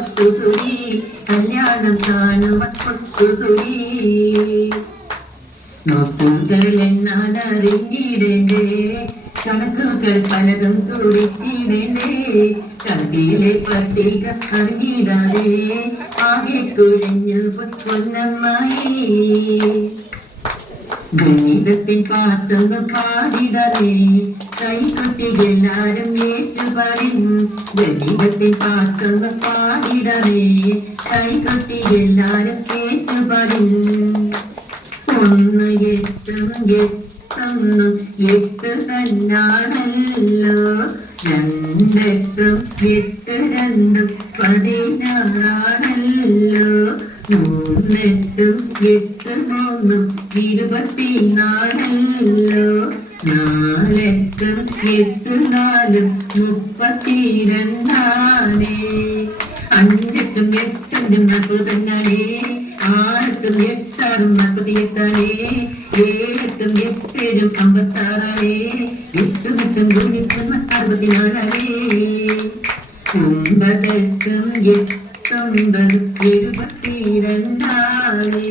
ഒത്തുതുരി കല്യാണം കാണുക ഒത്തുതുരി നോട്ടുകൾ എണ്ണാതറിഞ്ഞിടേണ്ടേ കണക്കുകൾ പലതും കുറിച്ചിടേണ്ടേ കണക്കിലെ പട്ടിക അറിഞ്ഞിടാതെ ആകെ കുഴഞ്ഞു പൊന്നമ്മായി ഗണിതത്തിൻ പാട്ടൊന്ന് പാടിടലേ കൈകൊട്ടികളാരും ഏറ്റുപാടിൻ ഗണിതത്തിൻ പാട്ടൊന്ന് പാടിടലേ കൈകൊട്ടികളാരും ഏറ്റുപാടിൻ ഒന്ന് എട്ടും എട്ടൊന്നും എട്ട് തന്നാണല്ലോ രണ്ടെട്ടും എട്ട് രണ്ടും 16ആണല്ലോ മൂന്നെട്ടും എട്ട് മൂന്നും 24 നാലെട്ടും എട്ട് നാലും 32 അഞ്ചെട്ടും എട്ടഞ്ചും 40 ആറെട്ടും എട്ടാറും 48 ഏഴെട്ടും എട്ടേഴും 56 എട്ടും എട്ടും ഗുണിക്കും 64 ഒമ്പതെട്ടും എട്ടൊമ്പത് 72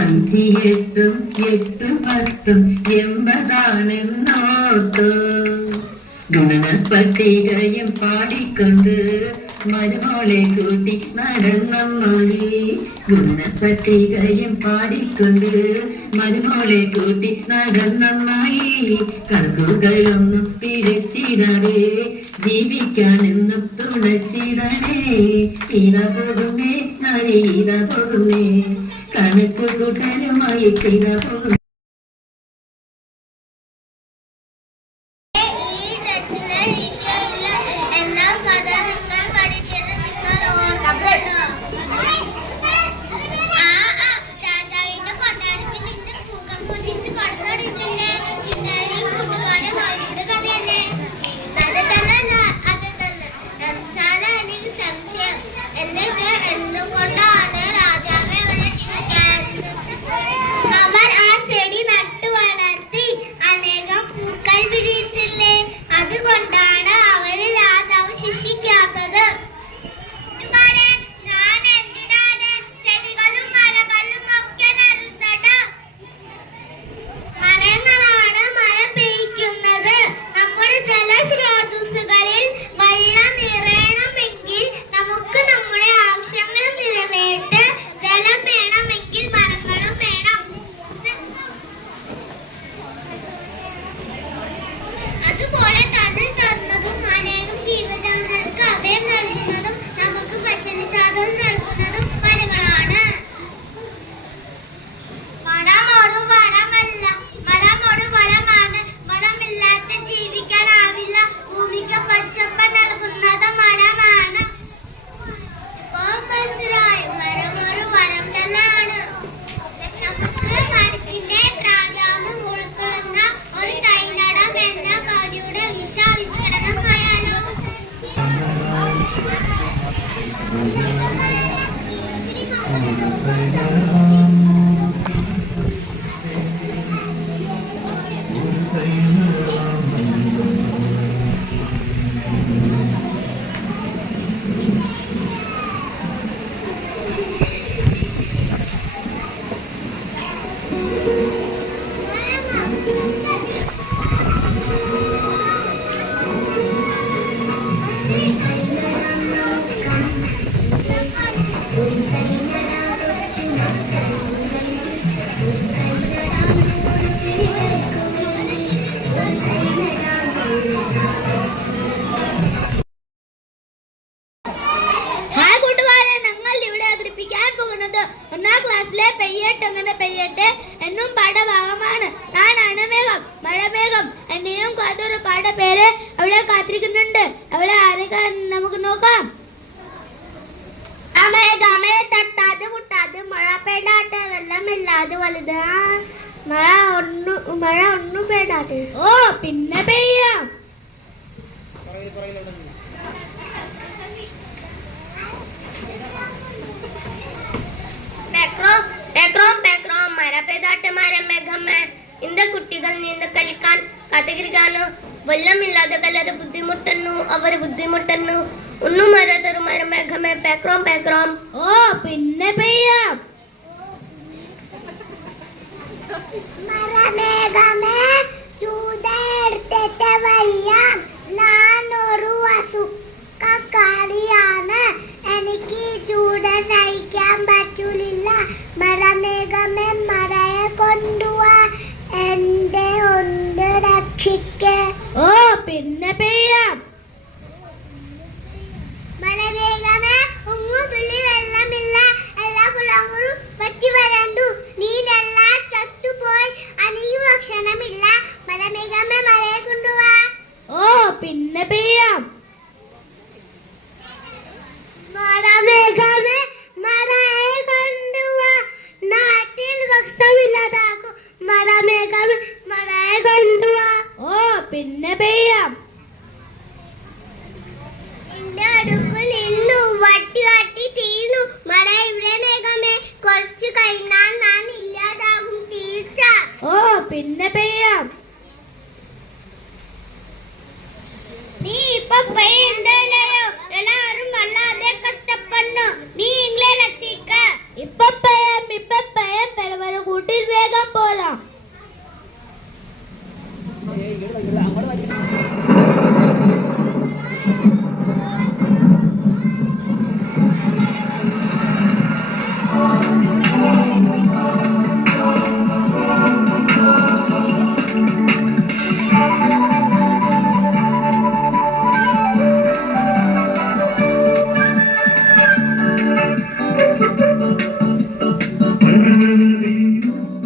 അഞ്ചിയെട്ടും എട്ടും പത്തും 80 ഗുണപട്ടികയും പാടിക്കൊണ്ട് മരുമോളെ കൂട്ടി നടന്നമ്മായി ഗുണപട്ടികയും പാടിക്കൊണ്ട് മരുമോളെ കൂട്ടി നടന്നമ്മായി കണക്കുകളൊന്നും പിഴച്ചിടേ ജീവിക്കാനെന്നും തുണച്ചിടണേ ഇതാ പോകുന്നേ ഞാനേ ഇതാ പോകുന്നേ കണക്ക് കൂട്ടലുമായി ഇതാ പോകുന്നു. പെയ്യട്ടെ എന്നും പാഠഭാഗമാണ്. ഞാനാണ് മേഘം, മഴമേഘം. എന്നെയും കാത്തൊരു പാഠപേര് അവളെ കാത്തിരിക്കുന്നുണ്ട്. അവളെ ആരെക്കാന്ന് നമുക്ക് നോക്കാം. അമേഘമേ തട്ടാതെ മുട്ടാതെ മഴ പെയ്യാട്ടെ, വെള്ളമില്ലാതെ വലുത് മഴ ഒന്നും പെയ്യാട്ടെ. ഓ പിന്നെ പെയ്യാം. മഴ പെയ്താട്ടെ മരമേഘമേ, இந்த കുട്ടികൾ നീന്ത കളിക്കാൻ കാത്തിരിക്കാനോ, വെള്ളമില്ലാതെ കലര് ബുദ്ധിമുട്ടുന്നു, അവർ ബുദ്ധിമുട്ടുന്നു. ഒന്നും മരതൊരു മരമേഘ മേഘമേ പേക്രോം പേക്രോം. ഓ പിന്നെ പെയ്യാം. മഴമേഘമേ ചൂടെടുത്തിട്ട് വയ്യാം. ഞാനൊരു അസുഖക്കാരിയാണ്. എനിക്ക് ചൂട് സഹിക്കാൻ പറ്റില്ല. മഴമേഘമേ മഴയെ കൊണ്ടുവാ, എന്റെ ഉണ്ട് രക്ഷിക്ക്. ഓ പിന്നെ പെയ്യാം. മഴമേഘമേ തുള്ളി വെള്ളമില്ല, എല്ലാ കുളങ്ങളും വറ്റി വരണ്ടു. നീരെല്ലാം ചത്തുപോയി, അനിയു ഭക്ഷണമില്ല. മഴമേഘമേ മഴയെ കൊണ്ടുവാ. ഓ പിന്നെ പെയ്യാം. മഴമേഘമേ മഴയെ കൊണ്ടുവാ, നാട്ടിൽ ഭക്ഷണമില്ലാതാക്കും. മഴമേഘമേ മഴയെ കൊണ്ടുവാ. ഓ പിന്നെ പെയ്യാം. എന്റെ അടുക്ക് നിന്നു വട്ടി വട്ടി തീർന്നു. മഴ ഇവിടെ മേഘമേ, കുറച്ചു കഴിഞ്ഞാൽ ഞാൻ ഇല്ലാതാകും തീർച്ച. ഓ പിന്നെ പെയ്യാം. നീ ഇപ്പൊ പെയ്യ